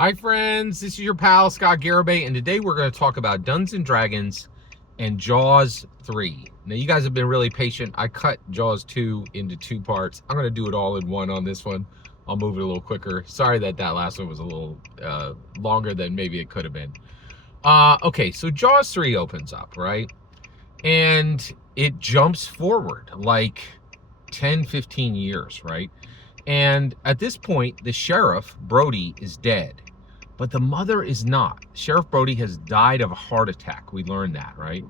Hi friends, this is your pal Scott Garibay, and today we're going to talk about Dungeons & Dragons and Jaws 3. Now you guys have been really patient. I cut Jaws 2 into 2 parts. I'm going to do it all in one on this one. I'll move it a little quicker. Sorry that last one was a little longer than maybe it could have been. Okay, so Jaws 3 opens up, right? And it jumps forward like 10, 15 years, right? And at this point, the sheriff, Brody, is dead. But the mother is not. Sheriff Brody has died of a heart attack. We learned that, right?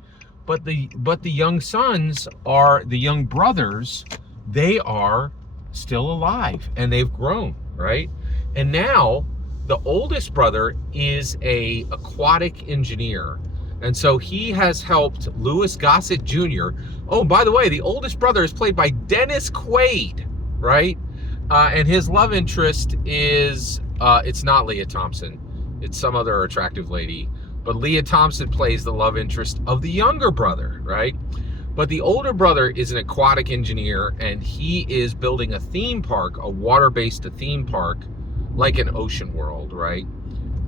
But the young sons are, the young brothers, they are still alive and they've grown, right? And now the oldest brother is a aquatic engineer. And so he has helped Louis Gossett Jr. Oh, by the way, the oldest brother is played by Dennis Quaid, right? And his love interest is, it's not Leah Thompson. It's some other attractive lady. But Leah Thompson plays the love interest of the younger brother, right? But the older brother is an aquatic engineer, and he is building a theme park, a water-based theme park, like an Ocean World, right?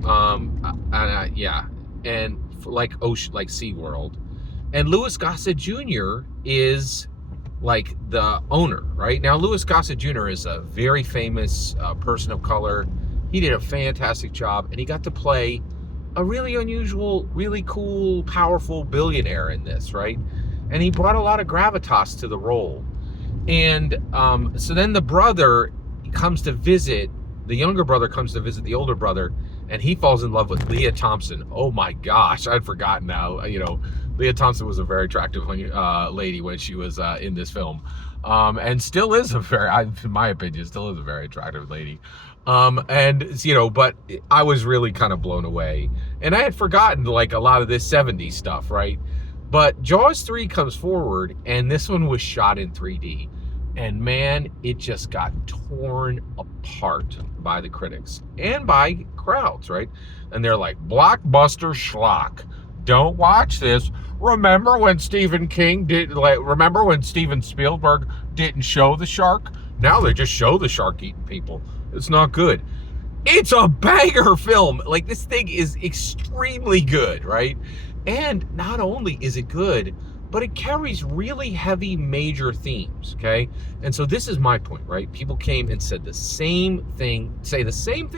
Yeah, and like SeaWorld. And Louis Gossett Jr. is like the owner, right? Now, Louis Gossett Jr. is a very famous person of color. He did a fantastic job, and he got to play a really unusual, really cool, powerful billionaire in this, right? And he brought a lot of gravitas to the role. And so then the brother comes to visit, the younger brother comes to visit the older brother, and he falls in love with Leah Thompson. Oh my gosh, I'd forgotten now. You know, Leah Thompson was a very attractive lady when she was in this film. And still is a very, in my opinion, still is a very attractive lady. And, you know, but I was really kind of blown away. And I had forgotten, like, a lot of this 70s stuff, right? But Jaws 3 comes forward, and this one was shot in 3D. And, man, it just got torn apart by the critics and by crowds, right? And they're like, blockbuster schlock. Don't watch this. Remember when Stephen Spielberg didn't show the shark? Now they just show the shark eating people. It's not good. It's a banger film. Like, this thing is extremely good, right? And not only is it good, but it carries really heavy major themes, okay? And so this is my point, right? People came and said the same thing,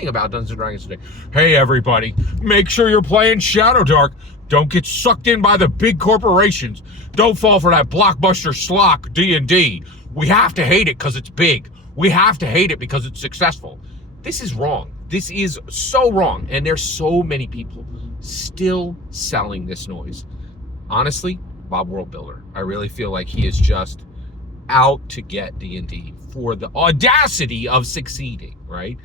about Dungeons & Dragons today. Hey, everybody, make sure you're playing Shadow Dark. Don't get sucked in by the big corporations. Don't fall for that blockbuster schlock D&D. We have to hate it because it's big. We have to hate it because it's successful. This is wrong. This is so wrong. And there's so many people still selling this noise. Honestly, Bob Worldbuilder, I really feel like he is just out to get D&D for the audacity of succeeding, right?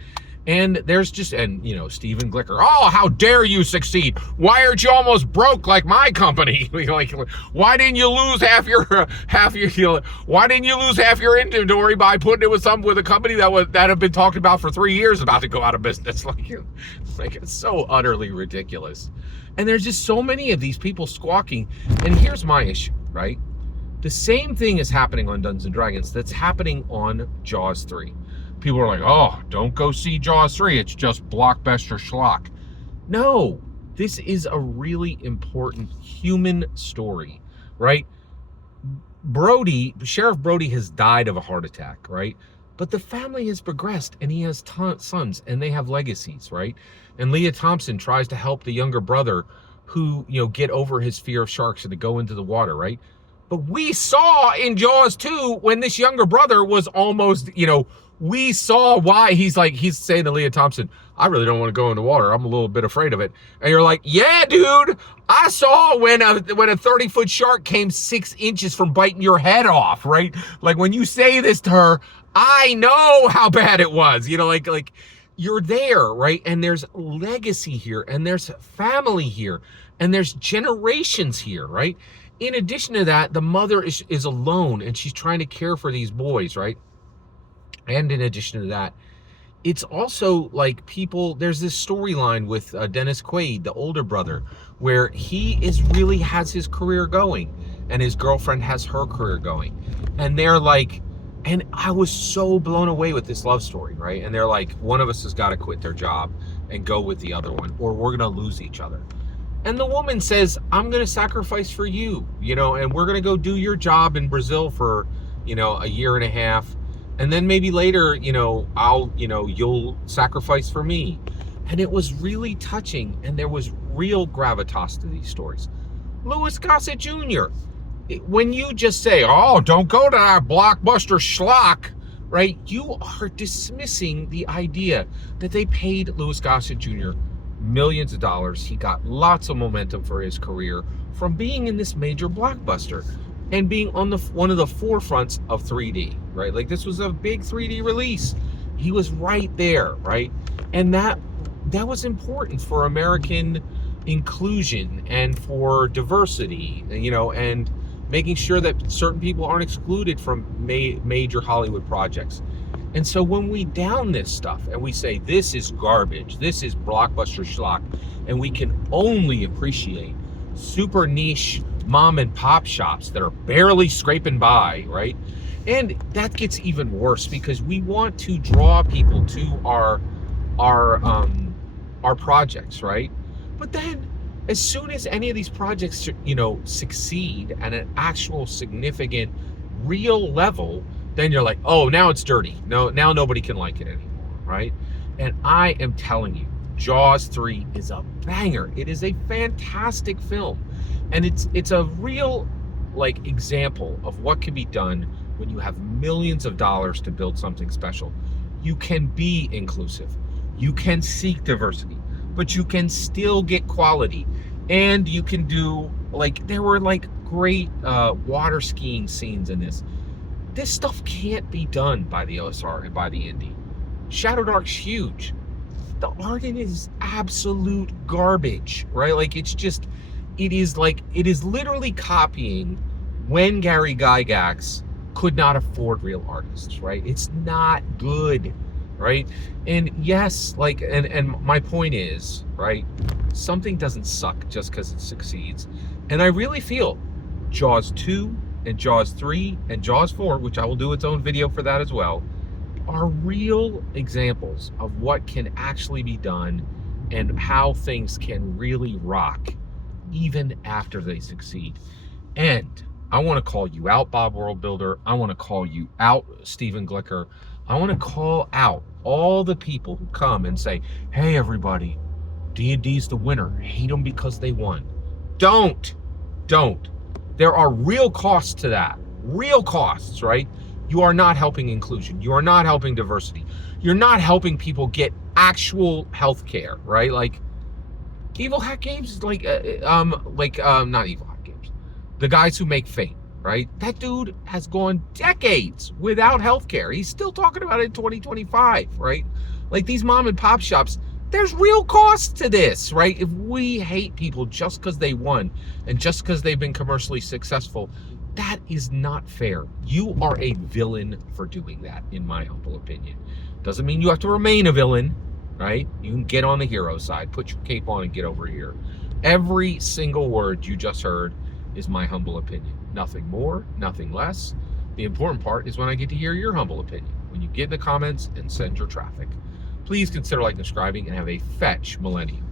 And there's just, and you know, Stephen Glicker, oh, how dare you succeed? Why aren't you almost broke like my company? Like, why didn't you lose half your why didn't you lose half your inventory by putting it with a company that have been talked about for 3 years about to go out of business? Like it's so utterly ridiculous. And there's just so many of these people squawking. And here's my issue, right? The same thing is happening on Dungeons & Dragons that's happening on Jaws 3. People are like, oh, don't go see Jaws 3. It's just blockbuster schlock. No, this is a really important human story, right? Sheriff Brody has died of a heart attack, right? But the family has progressed, and he has sons, and they have legacies, right? And Leah Thompson tries to help the younger brother who, you know, get over his fear of sharks and to go into the water, right? But we saw in Jaws 2 when this younger brother was almost, you know, we saw why he's saying to Leah Thompson, I really don't want to go in the water. I'm a little bit afraid of it. And you're like, yeah, dude, I saw when a 30-foot shark came 6 inches from biting your head off, right? Like when you say this to her, I know how bad it was, you know, like you're there, right? And there's legacy here, and there's family here, and there's generations here, right? In addition to that, the mother is alone, and she's trying to care for these boys, right? And in addition to that, it's also like there's this storyline with Dennis Quaid, the older brother, where he has his career going, and his girlfriend has her career going. And they're like, And I was so blown away with this love story, right? And they're like, one of us has got to quit their job and go with the other one, or we're going to lose each other. And the woman says, I'm going to sacrifice for you, and we're going to go do your job in Brazil for, a year and a half. And then maybe later, you'll sacrifice for me. And it was really touching. And there was real gravitas to these stories. Louis Gossett Jr., when you just say, oh, don't go to that blockbuster schlock, right? You are dismissing the idea that they paid Louis Gossett Jr. millions of dollars. He got lots of momentum for his career from being in this major blockbuster and being on one of the forefronts of 3D, right? Like, this was a big 3D release. He was right there, right? And that was important for American inclusion and for diversity, and making sure that certain people aren't excluded from major Hollywood projects. And so when we down this stuff and we say, this is garbage, this is blockbuster schlock, and we can only appreciate super niche mom and pop shops that are barely scraping by, right? And that gets even worse because we want to draw people to our projects, right? But then as soon as any of these projects, succeed at an actual significant, real level, then you're like, oh, now it's dirty. No, now nobody can like it anymore, right? And I am telling you, Jaws 3 is a banger. It is a fantastic film. And it's a real, example of what can be done when you have millions of dollars to build something special. You can be inclusive. You can seek diversity, but you can still get quality. And you can do, there were great water skiing scenes in this. This stuff can't be done by the OSR and by the indie. Shadow Dark's huge. The art in it is absolute garbage, right? It is literally copying when Gary Gygax could not afford real artists, right? It's not good, right? And yes, and my point is, right, something doesn't suck just because it succeeds. And I really feel Jaws 2 and Jaws 3 and Jaws 4, which I will do its own video for that as well, are real examples of what can actually be done and how things can really rock even after they succeed. And I want to call you out, Bob Worldbuilder. I want to call you out, Stephen Glicker. I want to call out all the people who come and say, hey, everybody, D&D's the winner. Hate them because they won. Don't. There are real costs to that. Real costs, right? You are not helping inclusion. You are not helping diversity. You're not helping people get actual health care, right? Evil Hat Games, not Evil Hat Games. The guys who make Fate, right? That dude has gone decades without health care. He's still talking about it in 2025, right? These mom and pop shops, there's real cost to this, right? If we hate people just because they won and just because they've been commercially successful, that is not fair. You are a villain for doing that, in my humble opinion. Doesn't mean you have to remain a villain, right? You can get on the hero side, put your cape on and get over here. Every single word you just heard is my humble opinion. Nothing more, nothing less. The important part is when I get to hear your humble opinion, when you get in the comments and send your traffic. Please consider subscribing, and have a fetch millennium.